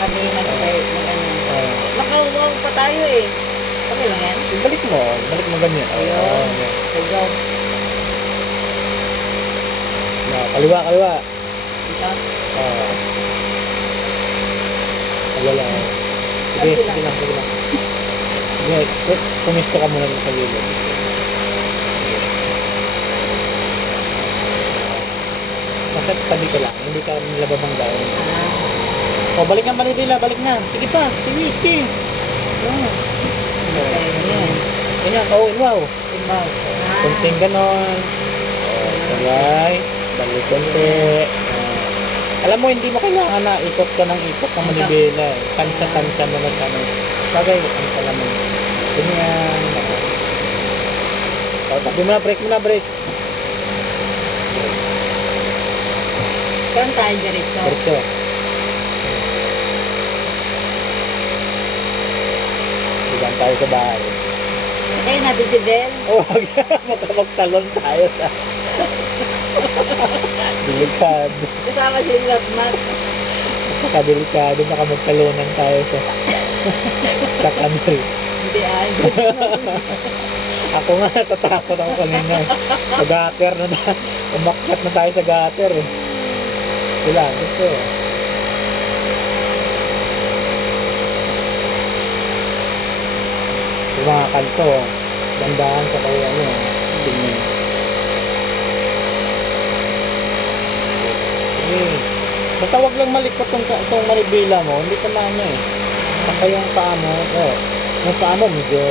kami mag-ano. Oo. Nakawang pa tayo eh. Okay lang yan? Balik mo ganyan. Ayun. Okay. So go. Kaliwa. Ito. Oo. Wala. Sige, Sige lang. sige lang. Sige, pumisto ka muna sa gilid. Bakit tabi ka lang? Hindi ka nilababang daon. O, balik nga Manila, balik na. Sige pa, sige. Ganyan. Ganyan, wow. Timbaw. Kunting ganon. Sabay. Balik konti. Alam mo, hindi mo kailangan na ikot ka ng manibela. Tansya mo na sana. Bagay, ang pala mo. Ganyan. O, tabi mo na, break. Saan tayo diretso? Diretso. Diyan tayo sa bahay. Okay, natin si Bel. Oh, magtalon tayo sa delikado. Kasama si Lotmat. Napakadelikado, baka magtalunan tayo sa kanal. Hindi ay. Ako nga, natatakot ako kanina. Sa gutter na umakyat na tayo sa gutter eh. Sila, gusto. Yung mga kanto, dandahan sa kayo tingin. Basta wag lang malikot tong maribila mo, hindi ka maano eh. Saka yung paa mo, yung paa mo medyo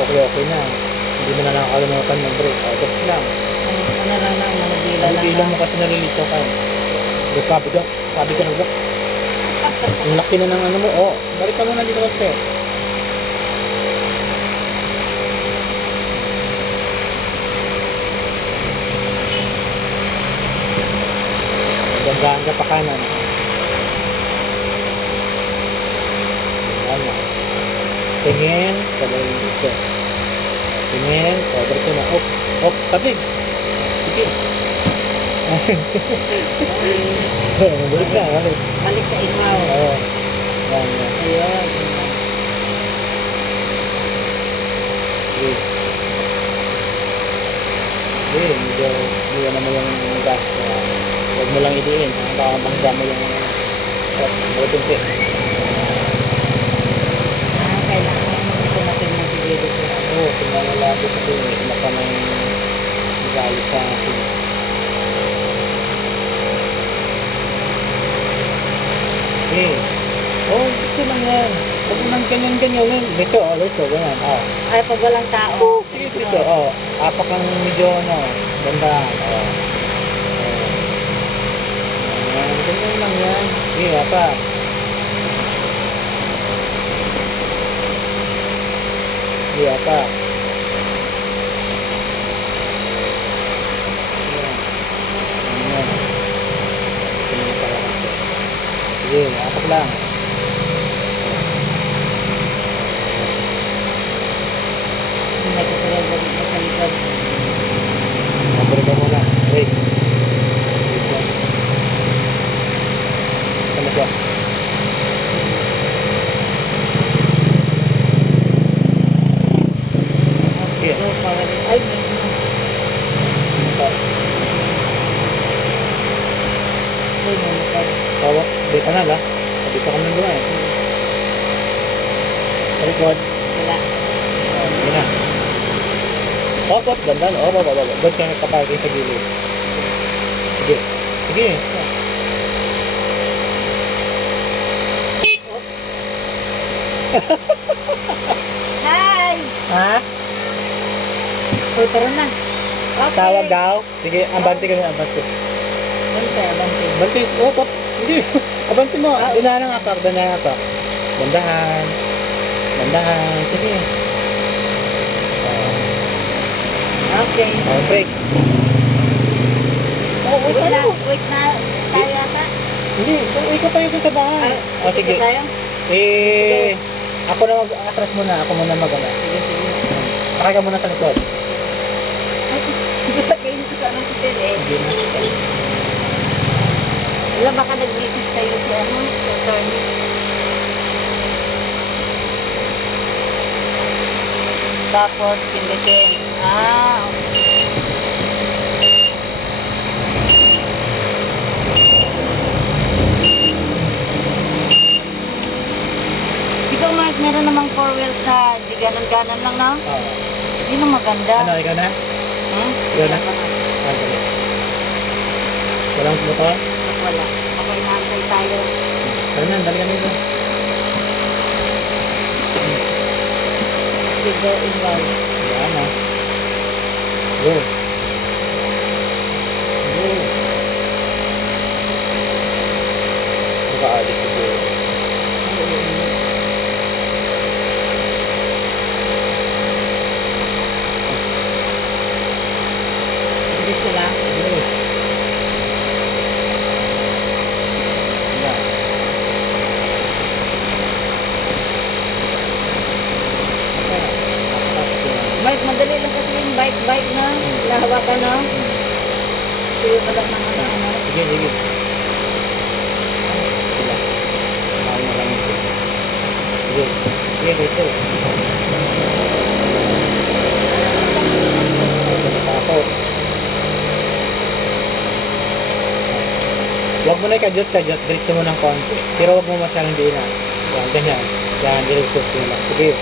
okay na. Hindi mo na nakakalimutan mag-break. Just lang. Ano lang na, manubila lang. Maribila mo kasi nalilito ka eh. Sabi ko na ba? Ang laki na ng ano mo, balik ka muna dito kasi. Gandaan ka pa kanan. Ano? Tingin, sabay dito. Tingin, sabay ko na. Tabi. Sige. Balik na, balik. Balik sa ikaw. Oo. Yan. Ayun. Sige. Sige, medyo naman yung gas. Huwag mo lang idiin. Baka mabangga mo yung butunti. Kailangan ito natin ng siguro. Oo, pinalalago sa ito. Ilaka na yung galit sa akin. Okay. Gusto lang yan. Huwag mo nang ganyan-ganyan. Dito, ganyan. Ay, pag walang tao. Sige, dito. Apak ang medyo, ganda. Ganyan lang yan. Sige, apak. Sige, apak. Sige, apak lang. May kasalabog sa likod. Break ka muna. Break. Ano ba? Okay. So, pawali. Ay, Tawa. Break ka na la. Dito ka na doon eh. Record. wala. Sige na. Opot, ganda. Baba. Doon ka nagpaparking sa gilid. Sige. Hi! Ha? O, tara na. Okay. Tawag daw. Sige, abante ka na, abante. Bante, bante. Abante, opot. Hindi. Abante mo. Dinahan ang apak. Dandahan. Sige. Okay. Break. Wait na. Tayo ata. Hindi, ikaw tayo sa bahay. Sige. Tayo? Ako na mag-atras muna. Ako muna mag-ano. Sige. Sakay ka muna sa likod. Ay, hindi sa kayo sa anong hotel eh. Sige na. Wala baka nag-visit sa'yo si ano? turn. Tapos, pindutin. Ah, okay. Ikaw, Mark, meron namang four wheels na di ganon-ganon lang, no? Oo. Yun ang maganda. Ano, ikaw na? Hmm? Ikaw na? Ah, dali. Walang motor? Wala. Baka inaantay tayo. Tara na, dali ka nito. We go involved. Yan na. Go. Go. Nakaalis siguro. Hindi sila. Go. Yan. Mark, madali lang kasi yung bike na. Nahawakan na. Sige mo lang ng ano. Sige, sige. Sila. Tao na lang ito. Sige. Sige, dito. Ako. Huwag mo na ikajot-kajot. Diretso mo ng konti. Pero huwag mo masyadong diin na. Yan, ganyan. Yan, diretso mo lang. Sige.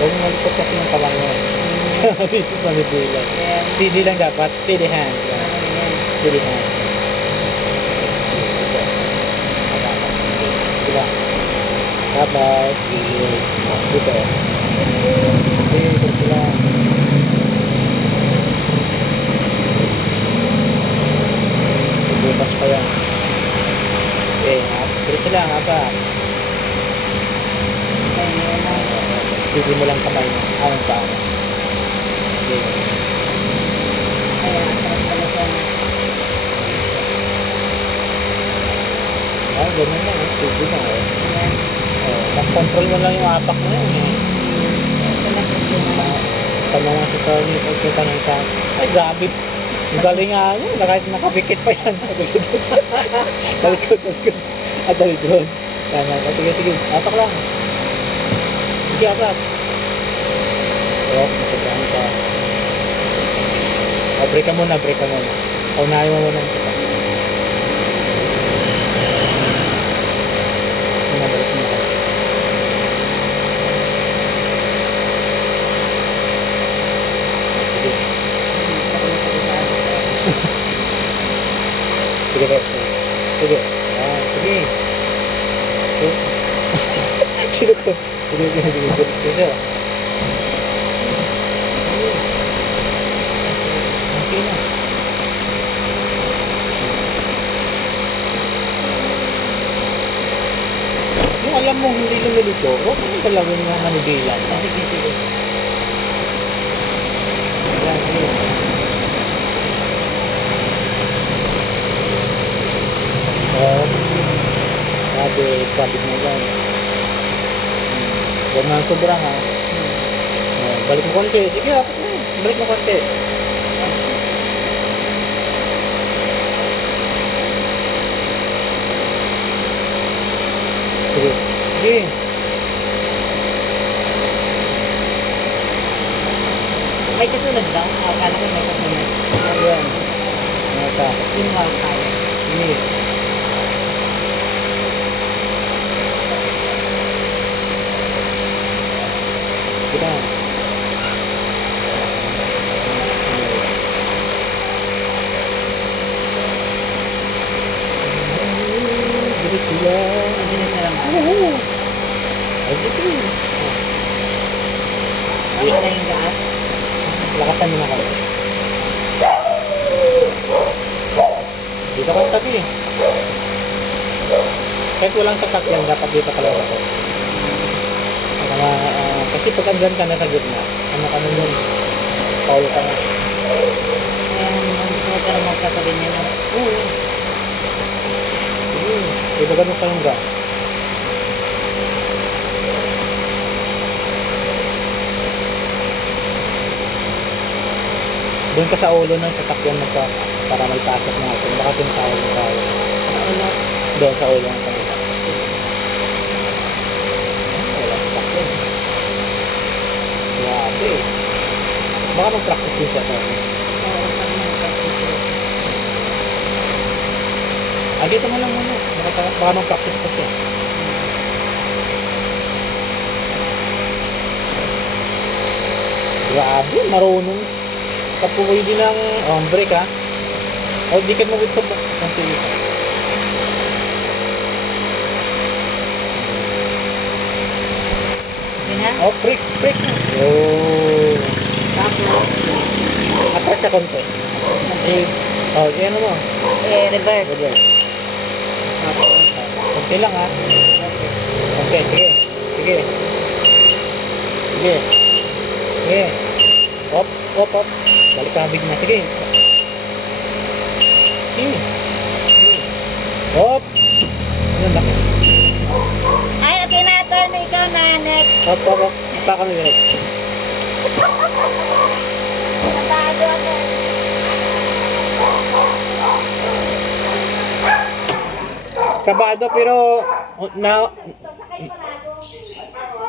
Huwag mo malikot kasi ng kamay mo. Dito sa bibilan. Yeah. Steady lang dapat. Steady hand. Yan. Steady hand. Sige lang. Bye-bye. Dito. Dito lang. Bukas pa yan. Okay. Dito lang. Apat. Ayun na. Steady mo lang kamay mo. Anong paa mo. Okay. Kaya, atras pala siya. Ganun lang. Steady lang. Ayan. Mag-control mo lang yung apak mo yun. Ito na kasi na. Tanong si Tony, pagkita ng sa ay grabe. Ang galing nga ano, kahit nakabikit pa yan. Talikod. Talikod. Tama ka. Sige. Apak lang. Sige, apak. Oh, masagaan ka. O, break ka muna. Unahin mo muna. Balik mo na. Sige. Sige, bro. Sige. Sige. Sino ko? Sige. Okay na. Yung alam mo hindi lumilito, huwag mo yung dalawin yung manibilan. Sige. Yan, sige. Sabi mo lang. Huwag na sobrang ha. Balik mo konti. Sige, apat na yun. Balik mo konti. Sige. May kasunod daw. Akala ko may kasunod. Ayan. Nata. Involved tayo. Sige. Kita. Diretso lang. Hindi na lang. Oo. Ay, dito. Wala na yung gas. Lakasan mo na kayo. Dito ka sa tabi. Kahit walang sasakyan, dapat dito ka lang ako. Kasi pag andyan ka na sa gitna, ano ka nun dun? Paul ka na. Ayan, hindi ko ka na magkatabi niya na. Oo. Diba ganun ka yung gas? Doon ka sa ulo ng sasakyan mo pa para may pasok natin. Baka tinatawag mo tayo. Ano? Doon sa ulo ng kanila. Wala sasakyan. Grabe. Baka mag-practice din siya tayo. Oo, pag nagpapito. Dito mo lang muna. Baka mag-practice pa siya. Grabe, marunong. Kapukoy din ng brake ha. O, di ka mo ito po. Ang sige ka. Yun na? Oh, brake, brake. Oh. Tapos, Atras sa konti. Eh, ano mo? reverse. Reverse. Tapos, Konti lang ha. Okay, sige. Sige. Sige. Sige. Op, op, op. Balik kabig na. Sige. Sige. Op. Ano, lakas. ay, okay na, turn ikaw na, next. Op, op, op. Pa kami direct. Natado ako. Kabado pero na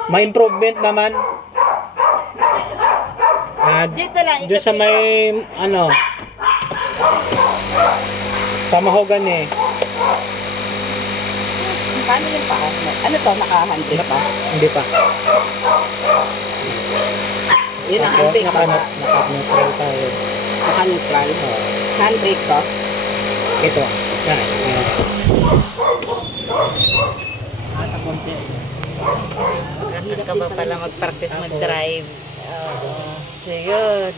may improvement naman. Dito lang, Doon sa may ano sa mahogany. Paano yung paa? Ano to, naka-handbrake pa? Hindi pa. Yun ang handbrake pa ba? Naka-neutral tayo. Naka-neutral. Oh, Handbrake to? ito. Yan. Hindi ka ba pala mag-practice mag-drive? So yun.